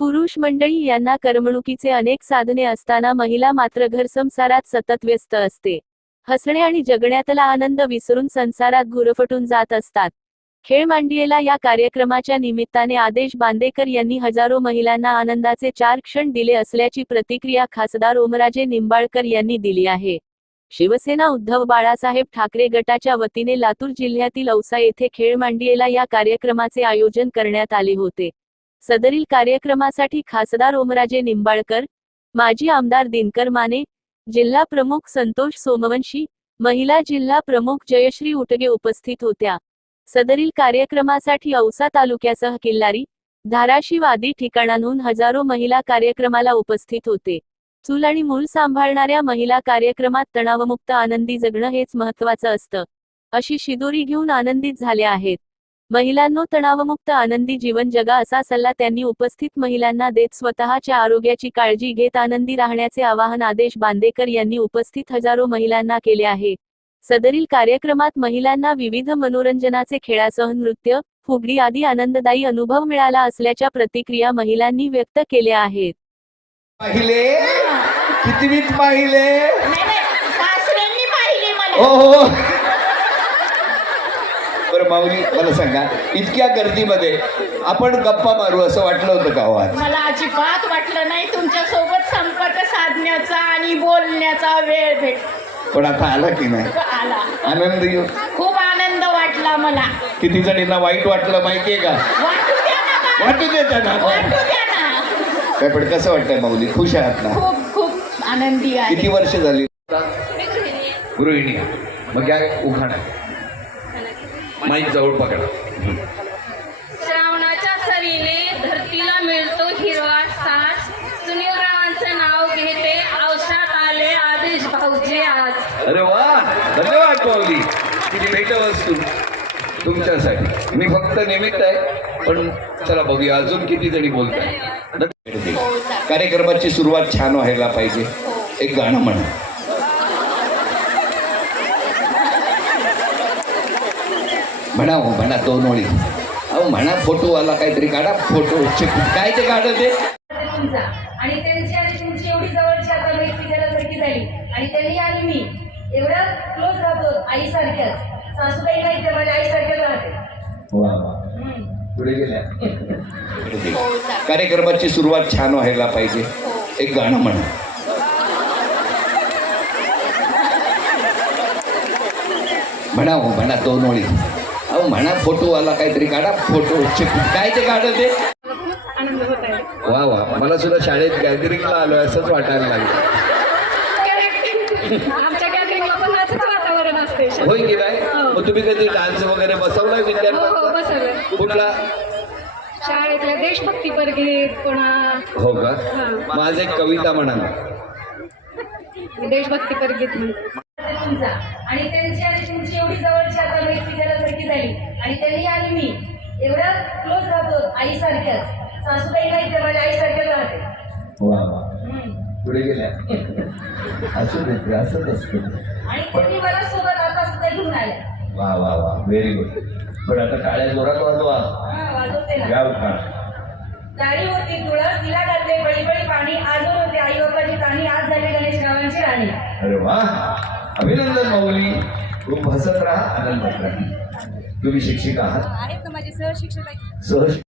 पुरुष मंडळी यांना करमणुकीचे अनेक साधने असताना महिला मात्र घर संसारात सतत व्यस्त असते. हसणे आणि जगण्यातला आनंद विसरून संसारात गुरफटून जात असतात. खेळ मांडियेला या कार्यक्रमाच्या निमित्ताने आदेश बांदेकर यांनी हजारो महिलांना आनंदाचे चार क्षण दिले असल्याची प्रतिक्रिया खासदार ओमराजे निंबाळकर यांनी दिली आहे. शिवसेना उद्धव बाळासाहेब ठाकरे गटाच्या वतीने लातूर जिल्ह्यातील औसा येथे खेळ मांडियेला या कार्यक्रमाचे आयोजन करण्यात आले होते. सदरील कार्यक्रमासाठी खासदार ओमराजे निंबाळकर माजी आमदार दिनकर माने जिल्हा प्रमुख संतोष सोमवंशी महिला जिल्हा प्रमुख जयश्री उटगे उपस्थित होत्या. सदरील कार्यक्रमासाठी औसा तालुक्यासह किल्लारी धाराशिव आदी ठिकाणांहून हजारो महिला कार्यक्रमाला उपस्थित होते. चूल आणि मूल सांभाळणाऱ्या महिला कार्यक्रमात तणावमुक्त आनंदी जगणं हेच महत्वाचं असतं. अशी शिदोरी घेऊन आनंदित झाल्या आहेत. महिलांनो तणावमुक्त आनंदी जीवन जगा असा सल्ला त्यांनी उपस्थित महिलांना देत स्वतःच्या आरोग्याची काळजी घेत आनंदी राहण्याचे आवाहन आदेश बांदेकर यांनी उपस्थित हजारो महिलांना केले आहे. सदरील कार्यक्रमात महिलांना विविध मनोरंजनाचे खेळासह नृत्य फुगडी आदी आनंददायी अनुभव मिळाला असल्याच्या प्रतिक्रिया महिलांनी व्यक्त केल्या आहेत. पाहिले? कितवीत पाहिले नाही नाही सासऱ्यांनी पाहिली मला हो हो बरं माऊली मला सांगा इतक्या गर्दीमध्ये आपण गप्पा मारू असं वाटलं होतं का हो मला अजिबात वाटलं नाही तुमच्यासोबत संपर्क साधण्याचा आणि बोलण्याचा वेळ भेट पण आता आला की नाही? आला. आनंद येऊ. खूप आनंद वाटला मला. किती जणींना वाईट वाटलं माहितीये का? वाटू द्या ना बा. वाटू दे त्यांना. वाटू द्या ना. काय पण कसं वाटतंय माऊली? खुश आहात ना? खूप खूप आनंदी आहे. किती वर्ष झाली? गृहिणी मग काय उखाणा. माईक जवळ पकडा. श्रावणाच्या सरीने धरतीला मिळतो हिरवा साज. सुनीलरावांचं नाव घेते औषधात आले आदेश भाऊजी आज. अरे वा धन्यवाद माऊली किती भेट वस्तू तुमच्यासाठी. मी फक्त निमित्त आहे पण चला बघूया अजून किती जणी बोलताय कार्यक्रमाची सुरुवात छान व्हायला पाहिजे. एक गाणं म्हणा. म्हणा हो म्हणा दोन ओळी अहो म्हणा फोटोवाला काहीतरी काढा फोटो काय ते काढ ते आणि त्यांची आणि तुमची एवढी जवळची आता जरासारखी झाली. आणि त्यांनी आणि मी एवढं क्लोज राहतो सासूबाई नाही तर माझ्या राहते. पुढे गेल्या. कार्यक्रमाची सुरुवात छान व्हायला पाहिजे. एक गाणं म्हणा. म्हणा हो म्हणा दोन ओळी अहो म्हणा फोटोवाला काहीतरी काढा फोटो काय ते काढ ते? वा वा. मला सुद्धा शाळेत गॅदरिंगला आलो असंच वाटायला लागलं. होय की नाही? मग तुम्ही कधी डान्स वगैरे बसवलाय विद्यार्थी बसवलं कुठला? शाळेतल्या देशभक्तीपर गीत पुन्हा हो का? माझ एक कविता म्हणा देशभक्तीपर गीत आणि त्यांची आणि तुमची एवढी जवळची आता जरासारखी झाली आणि त्यांनी आणि मी एवढं क्लोज राहतो आईसारख्याच. सासूबाई नाही तर माझ्या आईसारख्याच राहते. वा वा. पुढे गेल्या. असू दे असंच असतं. आणि त्यांनी मला सोबत आता सुद्धा घेऊन आल्या. वा वा वा. व्हेरी गुड पण आता टाळ्या जोरात वाजवा. हा, वाजवते ना. या उठा. गाडी होती तुळस तिला घातले बळी बळी पाणी आजवर होते आई बाबाची कानी आज झाले गणेश रावांची राणी. अरे वा. अभिनंदन माऊली. खूप हसत राहा आनंदात राहा. तुम्ही शिक्षिका आहात? आहेत ना माझे सहशिक्षक आहेत. सहज